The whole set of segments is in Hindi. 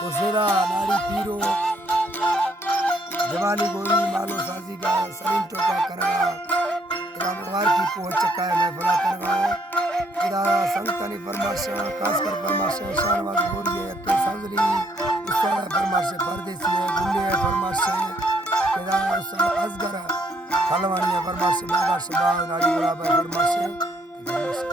कोसेरा नारी पीरो जवानी गोरी मालो साजी का सलीम टोका करगा इदा मुबार की पहुंच चका है महफिला करगा इदा संगतानी फरमाश खासकर फरमाश शानवाज गोरी है के संगली इस्ता फरमाश परदेसी है गुल्ले है फरमाश इदा असगर हलवानी है फरमाश बाबा शबाज नारी गुलाब है फरमाश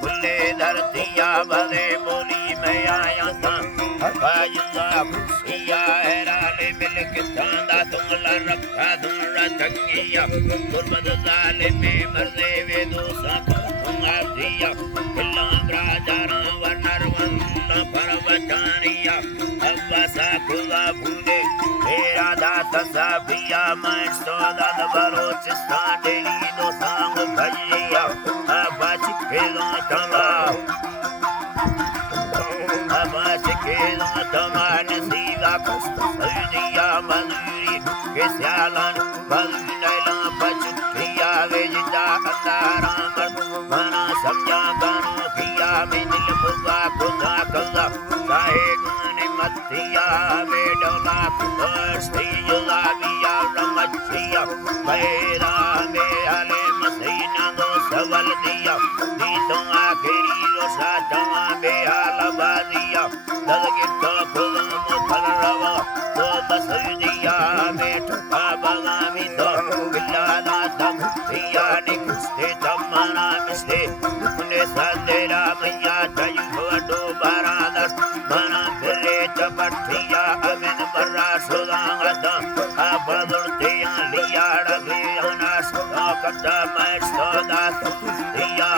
खुले धरतिया भले बोली मैं आया था हफाजुल्ला खुशिया हैराले मिल के तांदा तुंगला रखा दूरा तंगिया गुरबद जाले में मरदे वे दोसा तुंगा दिया बिल्ला ब्राजारा वनर वन्ना परवचानिया अब्बा सा खुदा भूले मेरा दात साफिया मैं सोदा बलोचिस्तान डेली दो सांग भजिया अब्बा चिकेलो तमा अब्बा चिकेलो तमा नसीबा कस्त सैदिया मजूरी के स्यालन बलैला बचकिया वेजदा अंदारा मना समझा गानो किया में दिल बुआ खुदा कल्ला काहे गाने मतिया बेडोला कुस्ती जुलाबिया रमचिया मेरा में अले मसीना दो सवल दिया दी तो आखिरी रोसा तमा बेहाल बादिया दलगी तो खुदा मुफल रवा तो बस दिया बेठा बगामी तो बिल्ला तमुतिया निकुस्ते तमना मिस्ते अपने सदेरा मैया तयु भवडो बरादर मना फिरे चपटिया अमिन बर्रा सुदांगता abadurtiya liyada biyanas akata mastoda tustiya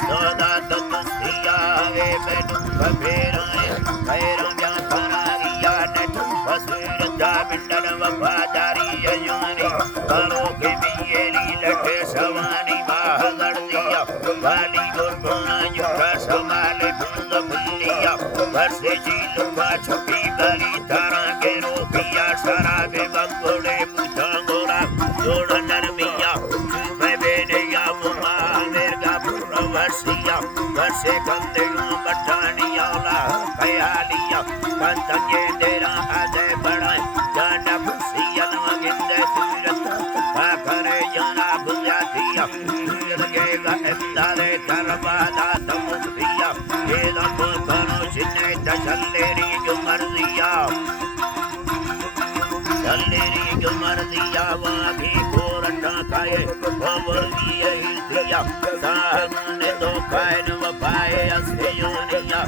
stoda tustiya ebedu babiraya kairam jantaragiya netu basirta mindana vapadariya yoni karo ke miyeli late savani mahagardiya vali gurguna yukha samale bunda bulliya varse jilu pachupi bali tara शराबे बंगोड़े मुझांगोरा जोड़ा नरमिया मैं बेने या मुमा मेरगा पूरा वर्षिया वर्षे कंदेगा बटानिया ला कयालिया कंतंगे तेरा आजे बढ़ाए जाना खुशिया लगिंदे सूरत पाखरे जाना बुझातिया लगेगा इम्दादे तरबादा तमुखिया ये दम करो जिन्हें तसल्लेरी जो मर्जिया चलेरी जो मर्दिया वाभी कोरटा खाए वर्गीय हिलतिया सामने तो खाए न वफाए अस्योनिया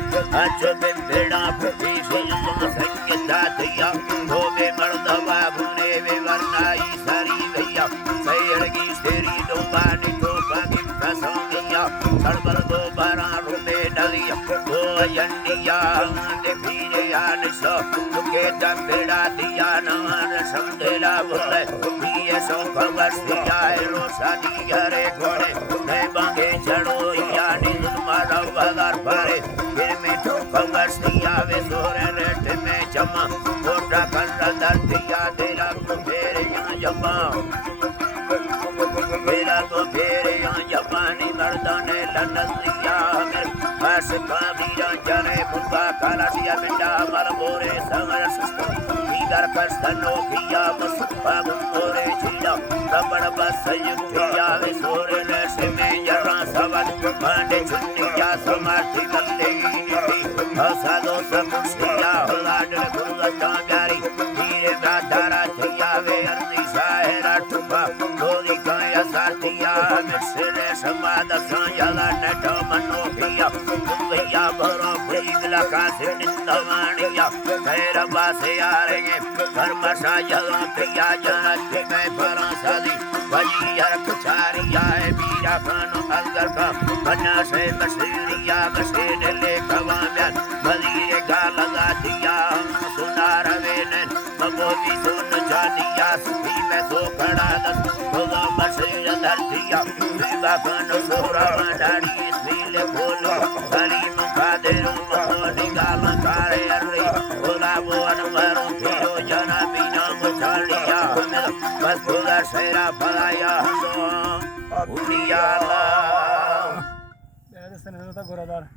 अच्छे बेड़ा फुटीशिया संगीता दिया हो बे मर्दवा भुने वे वरनाई सारी भैया सैरगी तेरी दो बानी तो बाकी फसोनिया सरबर दो बारा रुपे डलिया ओ यन्निया दे भीरे आनिशो तुके बेड़ा दिया ना समझेला बोले ये सो खबर दिया रोसा दिया रे घोड़े मैं बांगे चढ़ो यानी तुम्हारा वगार पारे फिर मैं तो खबर दिया वे सोरे रेट में जमा कोटा कर दर दिया तेरा को फेरे यहाँ जमा तेरा को फेरे यहाँ जमानी मर्दाने लंदन दिया मेरे पास काबिया जाने बुबा काला सिया बिंदा मरबोरे संगर सस्तो Dar kastano kiya maspa gumore chila rabad basayukiya visore lese me yara savat mande chunniya samarthi kalle ni asado sakusiya holad kurata gari dire badara thiya ve arni sahera tuba dodi kaya satiya मिक्सरे समाद संयला नट मनोभिया भैया भरो भैगला कासे निंदवाणिया भैरवा से आरेंगे धर्म सायला भैया जनक में फरासदी भजी हरक चारिया बीरा खान अंदर का बना से बसरिया बसे ने ले खवाम्यान भदीरे गाल दिया सुनार वेनन मगोवी सुन जानिया सुखी में सो खड़ा दस भगा बसे धरतिया विवा खान सोरा डाड़ी सीले खोलो हरी मुखा दे रो निकाल कारे अरे बोला वो अनवरो फिरो जना बिना मुछाड़िया बस खुदा शेरा फलाया हो उनियाला गोरादार